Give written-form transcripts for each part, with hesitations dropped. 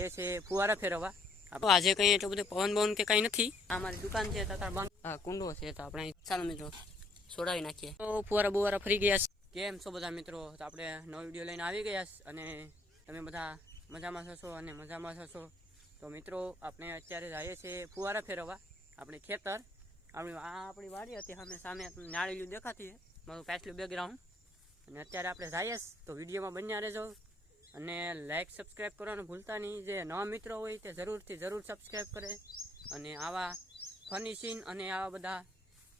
જઈએ છીએ ફુવારા ફેરવવા. આજે કંઈ એટલું બધું પવન બવન કે કંઈ નથી. અમારી દુકાન છે તો કુંડો છે તો આપણે ચાલો મિત્રો છોડાવી નાખીએ. તો ફુવારા બુવારા ફરી ગયા. કેમ છો બધા મિત્રો? તો આપણે નવો વિડીયો લઈને આવી ગયા અને તમે બધા મજામાં થશો અને મજામાં થશો. તો મિત્રો આપણે અત્યારે જઈએ છીએ ફુવારા ફેરવવા આપણે ખેતર. આપણી વાડી હતી સામે નાળીલું દેખાતી છે મારું પાછલું બેકગ્રાઉન્ડ. અને અત્યારે આપણે જઈએ તો વિડીયોમાં બન્યા રહેજો અને લાઈક સબસ્ક્રાઈબ કરવાનું ભૂલતા નહીં. જે નવા મિત્રો હોય તે જરૂર સબસ્ક્રાઈબ કરે. અને આવા ફની સીન અને આવા બધા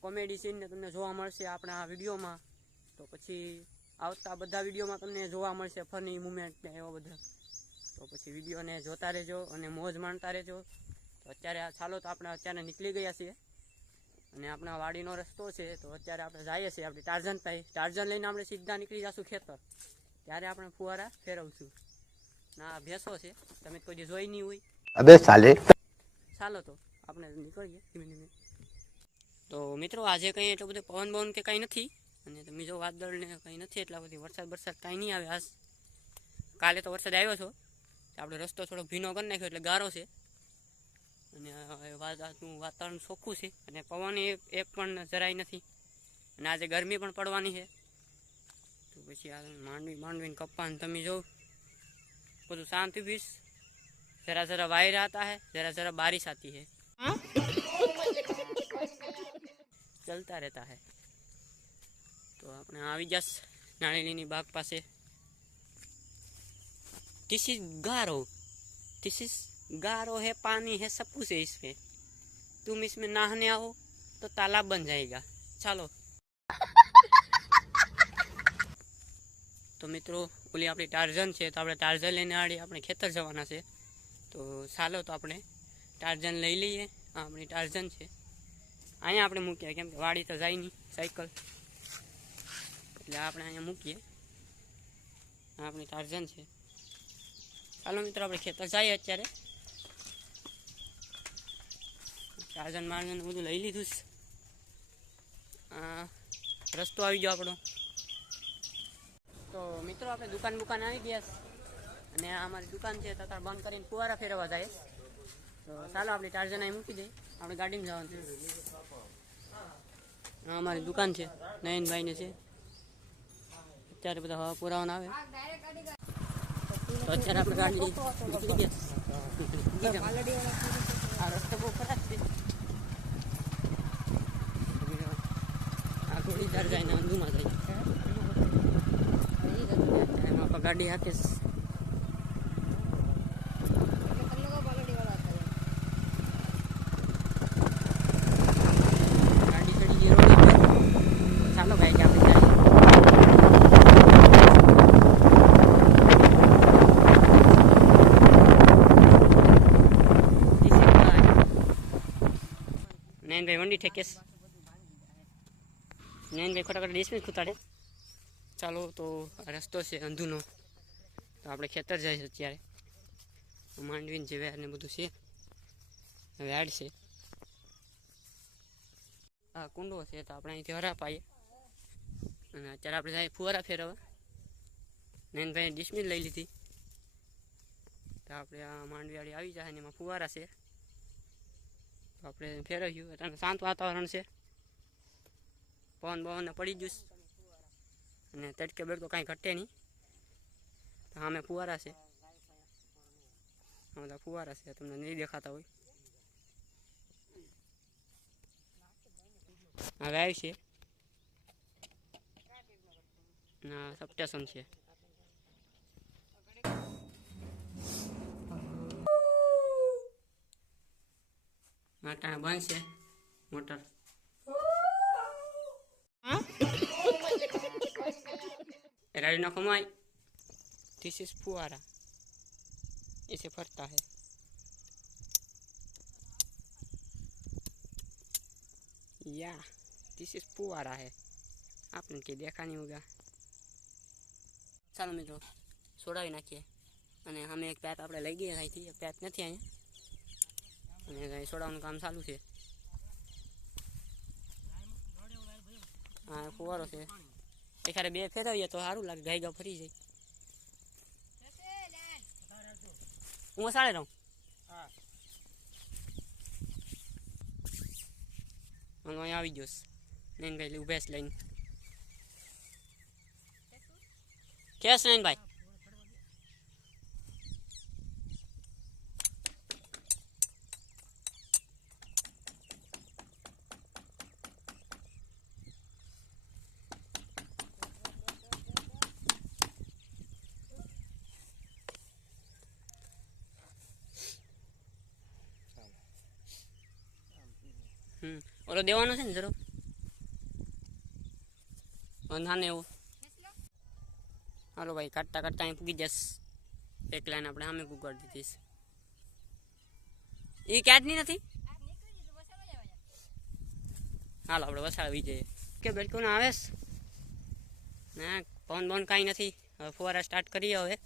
કોમેડી સીનને તમને જોવા મળશે આપણા વિડીયોમાં. તો પછી આવતા બધા વિડીયોમાં તમને જોવા મળશે ફની મુમેન્ટ ને એવા બધા. તો પછી વિડીયોને જોતા રહેજો અને મોજ માણતા રહેજો. તો અત્યારે ચાલો તો આપણે અત્યારે નીકળી ગયા છીએ અને આપણા વાડીનો રસ્તો છે. તો અત્યારે આપણે જઈએ છીએ આપણે ટાર્ઝન લઈને આપણે સીધા નીકળી જઈશું ખેતર. ત્યારે આપણે ફુવારા ફેરવશું. ના ભેંસો છે, તમે કોઈ જોઈ નહીં હોય. અબે સાલે. ચાલો તો આપણે નીકળીએ ધીમે ધીમે. તો મિત્રો આજે કંઈ એટલું બધું પવન બવન કે કંઈ નથી. અને તમે જો વાદળ ને કંઈ નથી એટલા બધી વરસાદ કાંઈ નહીં આવે. આજ કાલે તો વરસાદ આવ્યો છો. આપણે રસ્તો થોડોક ભીનો કરી નાખ્યો એટલે ગારો છે. અને વાતાવરણ ચોખ્ખું છે અને પવન એક પણ જરાય નથી. અને આજે ગરમી પણ પડવાની છે. તો પછી આ માંડવીને કપ્પાને તમે જો બધું શાંતિ પીસ. જરા વાયર आता है, जरा बारिश आती है, चलता रहता है. तो આપણે આવી જસ નાળીની બાગ પાસે. दिस इज गारो है, पानी है, सब कुछ है इसमें. तुम इसमें नहाने आओ तो तालाब बन जाएगा. चलो. તો મિત્રો ઓલી આપણી ટાર્ઝન છે તો આપણે ટાર્ઝન લઈને આપણે ખેતર જવાના છે. તો ચાલો તો આપણે ટાર્ઝન લઈ લઈએ. આપણી ટાર્ઝન છે અહીંયા આપણે મૂકીએ કેમ કે વાડી તો જાય નહીં સાયકલ, એટલે આપણે અહીંયા મૂકીએ. આપણી ટાર્ઝન છે. ચાલો મિત્રો આપણે ખેતર જઈએ. અત્યારે ટાર્ઝન માર્ઝન બધું લઈ લીધું છે. રસ્તો આવી ગયો આપણો. તો મિત્રો આપણે દુકાન આવી ગયા અને અમારી દુકાન છે તો બંધ કરીને ફુવારા ફેરવવા જાય. તો ચાલો આપણી ટાર્ઝન અહીં મૂકી દઈએ. આપણે ગાડીમાં જવાનું છે. અમારી દુકાન છે નયનભાઈને છે. અત્યારે બધા હવા પુરાવાના આવે તો અત્યારે આપણે ગાડી નીકળી ગયા. આ રસ્તો બહુ ખરાબ છે. આ થોડી દર જાય ને અંધુમાં જાય. ગાડી હાથે ગાડી ચડી ગઈ રોડ પર. ચાલો ભાઈ કે આપણે નયનભાઈ વંડી ઠેકેશ. નયનભાઈ ખોટા ડીસમાં ખૂતાડે. ચાલો તો રસ્તો છે અંધુનો. તો આપણે ખેતર જાય અત્યારે. માંડવીને જે વેર ને બધું છે વેડ છે. આ કુંડો છે તો આપણે અહીંથી હરા પાઈએ. અને અત્યારે આપણે જાય ફુવારા ફેરવવા. નયનભાઈ ડિસમિલ લઈ લીધી. તો આપણે આ માંડવીવાળી આવી જાય ને એમાં ફુવારા છે. તો આપણે ફેરવ્યું. અત્યારે શાંત વાતાવરણ છે. પવન બવન પડી ગયું અને તડકે બેડકો કાંઈ ઘટે નહીં. તો આમે ફુવારા છે. આ બધા ફુવારા છે, તમને નહીં દેખાતા હોય. હવે આવી છે ના સબસ્ટેશન છે. માટા બંધ છે મોટર. राइड ना कमाई. दिस इज फुवारा, इसे फरता है. या दिस इज फुवारा है. आपने के देखा नहीं होगा. ચાલો મિત્રો છોડાવી નાખીએ. અને અમે એક પેપ આપણે લઈ ગયા અહીંથી. એક પેપ નથી અહીંયા અને છોડાવવાનું કામ ચાલુ છે. હા ફુવારો છે. એખારે બે ફેરવીએ તો સારું લાગે. ગાય ગા ફરી જાય. હું વસાડે રહું. અહીં આવી ગયો નયનભાઈ ઉભેસ લઈને. કેસ નયનભાઈ? ઓલો દેવાનો છે ને જરો વાંધાને એવું. હાલો ભાઈ કાઢતા કાઢતા અહીં પૂગી જશ. એક લાઈન આપણે સામે પુગાડી દીધીશ. એ ક્યાંની નથી. હાલો આપણે વસાડવી જઈએ. કે બિલકુલ આવેસ ના પવન બવન કાંઈ નથી. હવે ફુવારા સ્ટાર્ટ કરીએ. હવે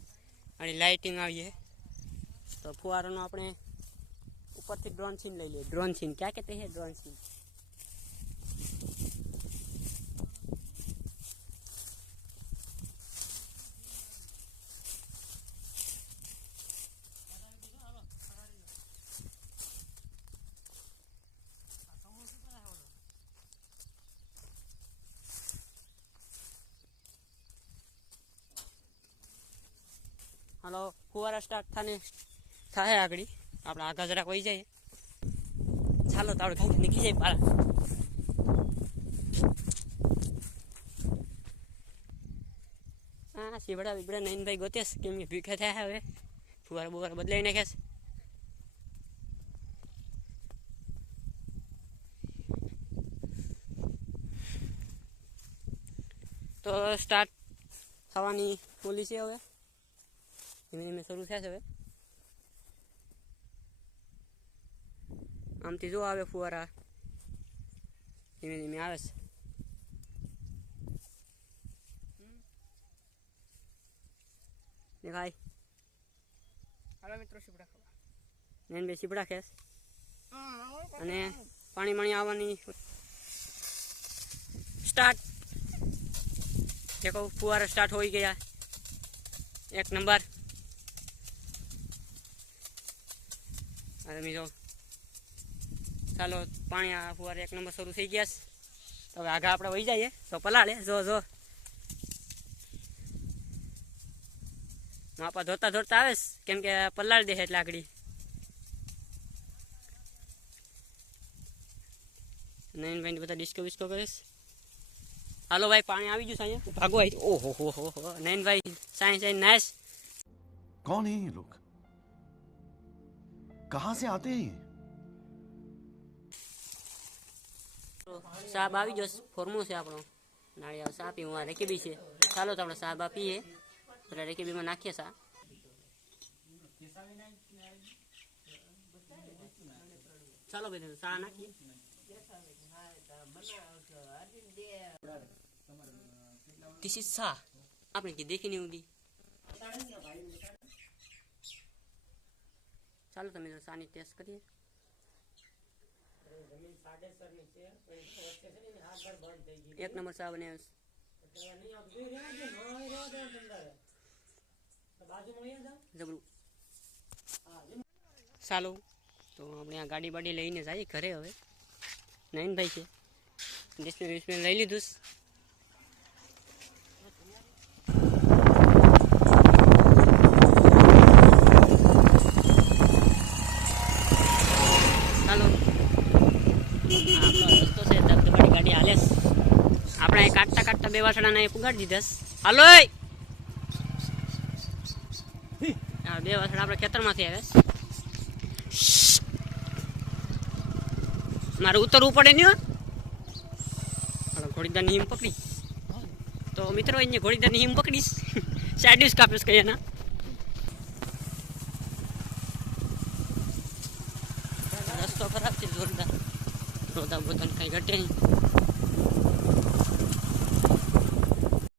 અને લાઇટિંગ આવીએ તો ફુવારાનો આપણે ઉપરથી ડ્રોન સીન લઈ લઈએ. ડ્રોન સીન ક્યાં કહેते हैं? Drone scene. હાલો ફુવારા સ્ટાર્ટ થાય આગળ. આપણે આગળ જરાક વહી જાય. ચાલો તો આપણે ખાઈ નીકળી જાય બહાર. હા સીવડા બીબડા નયનભાઈ ગોતેશ કેમ કે ભીખા થયા. હવે ફુવારા બુવારા બદલાઈ નાખ્યા છે. તો સ્ટાર્ટ થવાની પોલી છે. હવે ધીમે ધીમે શરૂ થશે. હવે આમથી જો આવે ફુવારા ધીમે ધીમે આવે છે. દેખાય હાલો મિત્રો સીપડા ખાવા. નયનભાઈ સીપડા ખેસ અને પાણી પાણી આવવાની સ્ટાર્ટ. देखो फुवारा स्टार्ट हो ही गया. एक नंबर. अरे मिलो ચાલો પાણી આ ફુવારા એક નંબર શરૂ થઈ ગયા છે. તો હવે આગળ આપણે વહી જઈએ તો પલાળે. જો માપા ધોતા ધોતા આવે કેમ કે પલાળી દે એટલે આગળ. નયનભાઈ બધા ડિસ્કો વિસ્કો કરીશ. હાલો ભાઈ પાણી આવી ગયું સાંજે ભાગો. ઓહો હો હો હો નયનભાઈ સાંઈ સાંઈ નાશ. कौन है ये लोग? कहां से आते हैं? સાહેબ આવી ગયો. ફોર્મો છે આપણો નાળિયા સા પીવું. આ રેકેબી છે. ચાલો તો આપણે સાહેબ પીએ. એટલે રેકેબીમાં નાખીએ સા. ચાલો ભાઈ સા નાખીએ. दिस इज सा. आपने की देखी नहीं होगी. ચાલો તમે સાની ટેસ્ટ કરીએ. એક નંબર સા બને. જબરું. ચાલો તો આપણે આ ગાડી બાડી લઈને જઈએ ઘરે. હવે નયનભાઈ છે ડિસ્પ્લે લઈ લીધું. ચાલો રસ્તો છે ધબધબાટી ગાડી હાલે. આપણે કાઢતા કાઢતા બે વાસણાને પુગાડી દીધા. હાલો બે વાસણા આપણે ખેતરમાંથી આવે. મારે ઉતરવું પડે નહીં. ઘોડીદારની હિમ પકડી તો મિત્રો અહીંયા ઘોડીદારની હિમ પકડીશ. સાઈડ કાપીશ કઈ એના. રસ્તો ખરાબ છે જોરદાર. રોતા બોતા કઈ ઘટે નહીં.